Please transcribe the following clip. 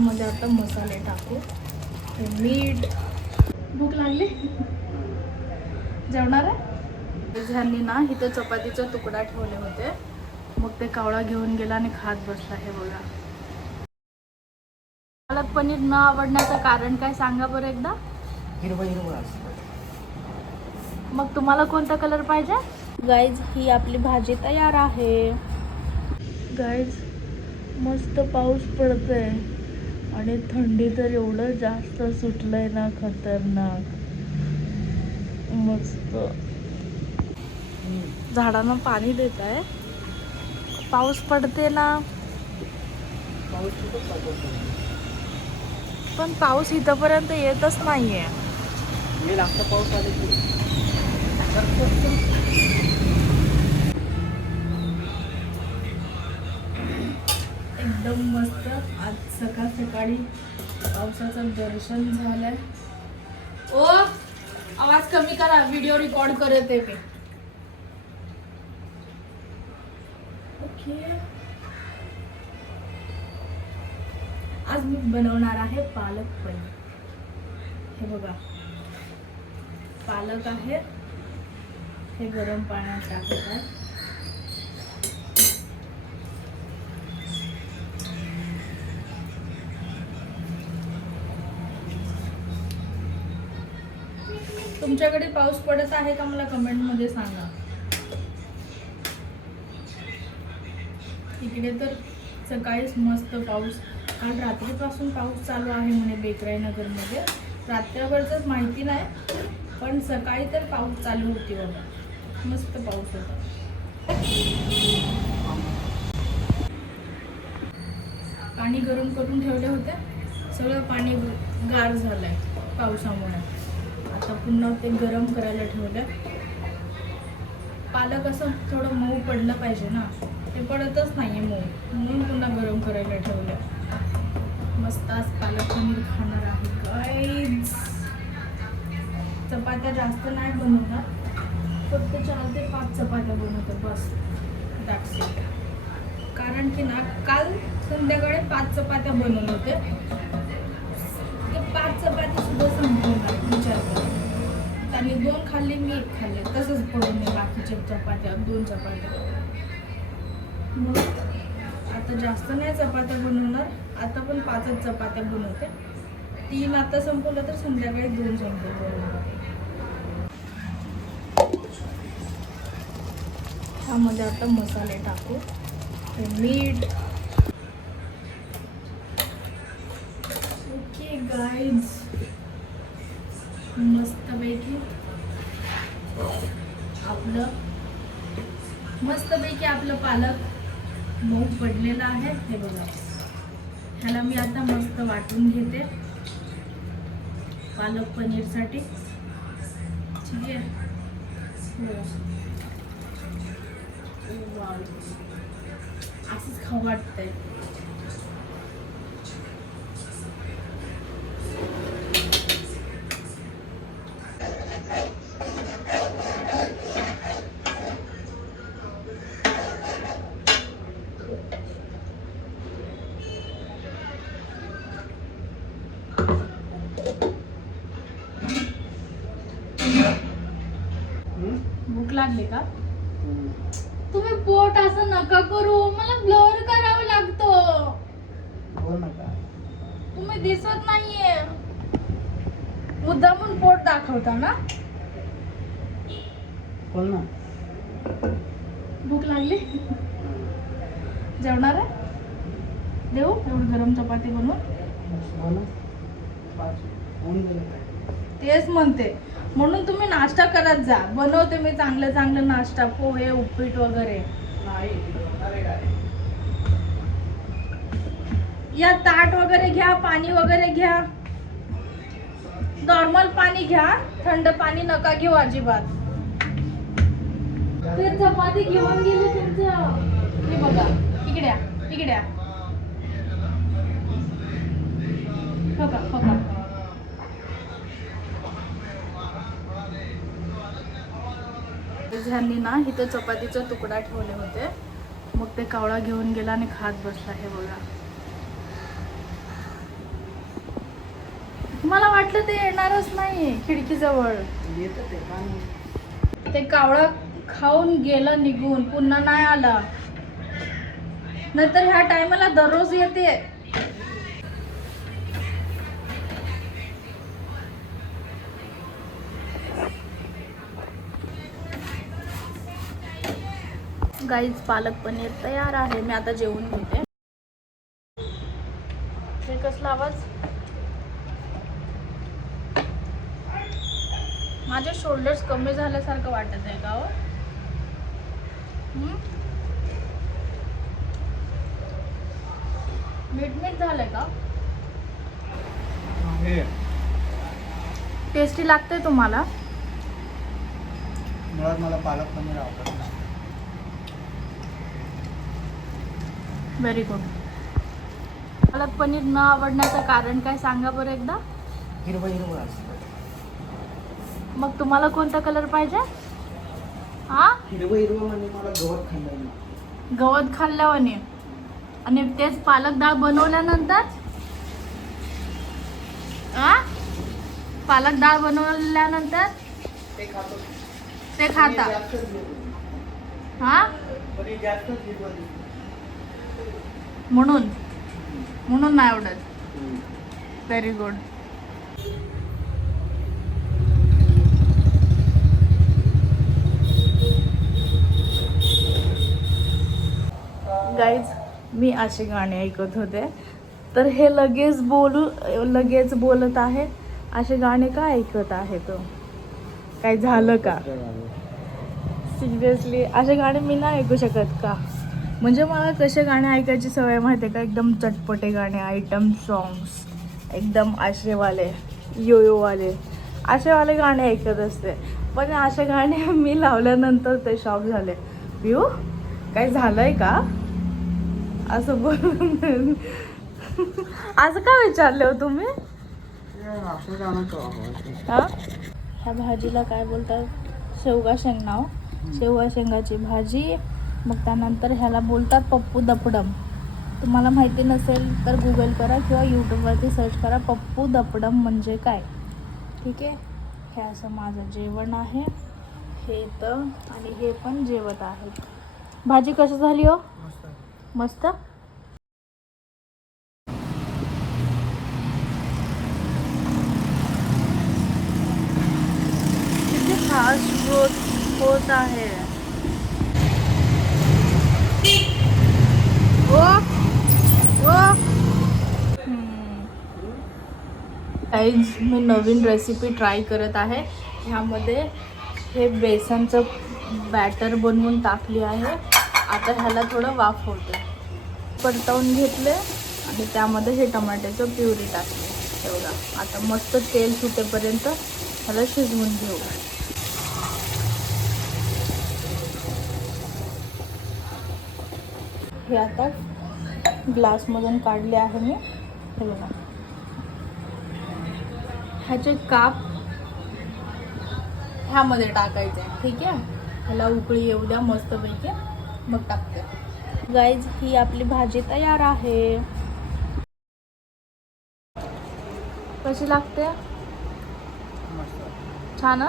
ह्यामध्ये आता मसाले टाकू, मीठ. भूक लागली, जेवणार आहे. ह्यांनी ना इथं चपातीचा तुकडा ठेवले होते, मग ते कावळा घेऊन गेला आणि खात बसला. हे बघा. पालक पनीर न आवडण्याचं कारण काय सांगा बरं एकदा. हिरवं मग तुम्हाला कोणता कलर पाहिजे. गाईज, ही आपली भाजी तयार आहे. गाईज, मस्त पाऊस पडतोय आणि थंडी तर एवढं जास्त सुटलंय ना, खतरनाक. मस्त झाडांना पाणी देत आहे. पाऊस पडते ना, पण पाऊस इथपर्यंत येतच नाहीये. मी लागतं पाऊस आले की एकदम मस्त. आज सकाळ सकाळी पावसाचं दर्शन झालंय. ओ, आवाज कमी करा, व्हिडिओ रेकॉर्ड करत आहे मी. ओके. आज मी बनवणार आहे पालक पनीर. हे बघा, पालक आहे, हे गरम पाण्यात टाकत आहे. तुमच्याकडे पाऊस पडत आहे का मला कमेंट मध्ये सांगा. इकडे तर सकाळीच मस्त पाऊस, काल रात्रीपासून पाऊस चालू आहे म्हणे बेकराई नगरमध्ये. रात्रभरच माहिती नाही, पण सकाळी तर पाऊस चालू होती बाबा, मस्त पाऊस होता. पाणी गरम करून ठेवले होते, सगळं पाणी गार झालंय पावसामुळे. आता पुन्हा ते गरम करायला ठेवलं. पालक असं थोडं मऊ पडलं पाहिजे ना, ते पडतच नाहीये मऊ, म्हणून पुन्हा गरम करायला ठेवलं. मस्त आज पालक पनीर खाणार आहे गाईज. चपात्या जास्त नाही बनवणार, फक्त 4 ते 5 चपात्या बनवतात बस. That's it. कारण की ना, काल संध्याकाळी 5 चपात्या बनवले होते, ते 5 चपाती सुद्धा संपवणार. विचार करा, त्यांनी 2 खाल्ली, मी 1 खाल्ले, तसंच पडून बाकीच्या चपात्या 2 चपात्या. मग आता जास्त नाही चपात्या बनवणार, आता पण 5च चपात्या बनवते. 3 आता संपवलं तर संध्याकाळी 2 संपवलं. ह्यामध्ये आता मसाले टाकू, मीठ. ओके गाईज, मस्तपैकी आपलं पालक मऊ पडलेला आहे. हे बघा, ह्याला मी आता मस्त वाटून घेते पालक पनीरसाठी. ठीक आहे. असंच खाऊ वाटतंय. भूक लागली का. तुम्ही पोट असं नका करू, मला ब्लर करावं लागतं. तुम्ही दिसत नाहीये, मुद्दामून पोट दाखवता ना. भूक लागली, जेवणार आहे. देऊ एवढी गरम चपाती बनवून. तेच म्हणते, म्हणून तुम्ही नाश्ता करत जा. बनवते मी चांगलं चांगलं नाश्ता, पोहे, उपीट वगैरे. या ताट वगैरे घ्या, पाणी वगैरे घ्या. नॉर्मल पाणी घ्या, थंड पाणी नका घेऊ अजिबात. ते चपाती घेऊन गेले तुमचं. हे बघा, इकड्या इकड्या. हो का, हो का. ह्यांनी ना इथं चपातीचा तुकडा ठेवले होते, मग ते कावळा घेऊन गेला आणि खात बसला. हे बघा. मला वाटलं ते येणारच नाही खिडकीजवळ. येतं ते का नाही? ते कावळा खाऊन गेला निघून, पुन्हा नाही आला. नंतर ह्या टायमाला दररोज येते. गाईज पालक पनीर तयार आहे. मी आता जेवून घेते. हे कसला आवाज? माझे शोल्डर्स कमी झाल्यासारखं वाटत आहे का हो? मीठ झालंय का? हे टेस्टी लागते तुम्हाला? मुळात मला पालक पनीर आवडत नाही. Very good. पालक पनीर न आवडण्याचं कारण काय सांगा बरं एकदा? हिरवं हिरवं असतं. मग तुम्हाला कोणता कलर पाहिजे? हा, हिरवं हिरवं म्हणजे मला गवत खाल्लं नाही. गवत खाल्ल्यावाने. आणि तेच पालक डाळ बनवल्यानंतर पालक डाळ बनवल्यानंतर ते खातो. ते खाता. जास्तच हिरवं. हा, पनीर जास्तच हिरवं दिसतं. म्हणून नाही आवडत. Very good. गाईज, मी असे गाणे ऐकत होते, तर हे लगेच बोलत आहे. असे गाणे का ऐकत आहे तो? काय झालं का? सिरियसली असे गाणे मी नाही ऐकू शकत का? म्हणजे मला कसे गाणे ऐकायची सवय माहिती आहे का? एकदम चटपटे गाणे, आयटम सॉंग्स, एकदम असेवाले, योयोवाले, असेवाले गाणे ऐकत असते. पण असे गाणे मी लावल्यानंतर ते शॉक झाले. पिऊ, काय झालंय का? असं बोलून असं का विचारले हो तुम्ही? असं गाणं आवडतं. हा, ह्या भाजीला काय बोलतात? शेवगा शेंग नाव. शेवगा शेंगाची भाजी. मग त्यानंतर ह्याला बोलतात पप्पू दपडम. तुम्हाला माहिती नसेल तर गुगल करा किंवा यूट्यूबवरती सर्च करा पप्पू दपडम म्हणजे काय. ठीक आहे. हे असं माझं जेवण आहे. हे तर आणि हे पण जेवत आहेत. भाजी कशी झाली हो? मस्त. किती फास्ट ग्रोथ होत आहे. गाईज, मी नवीन रेसिपी ट्राय करत आहे. ह्यामध्ये हे बेसनचं बॅटर बनवून टाकली आहे. आता ह्याला थोडं वाफवते. परतवून घेतले आणि त्यामध्ये हे टमाट्याचं प्युरी टाकले. तेवढा आता मस्त तेल सुटेपर्यंत ह्याला शिजवून घेऊ. हे आता ग्लासमधून काढले आहे मी. हे बघा, ह्याचे काप ह्यामध्ये टाकायचे. ठीक आहे. ह्याला उकळी येऊ द्या मस्तपैकी, मग टाकते. गाईज, ही आपली भाजी तयार आहे. कशी लागते? मस्त. छान.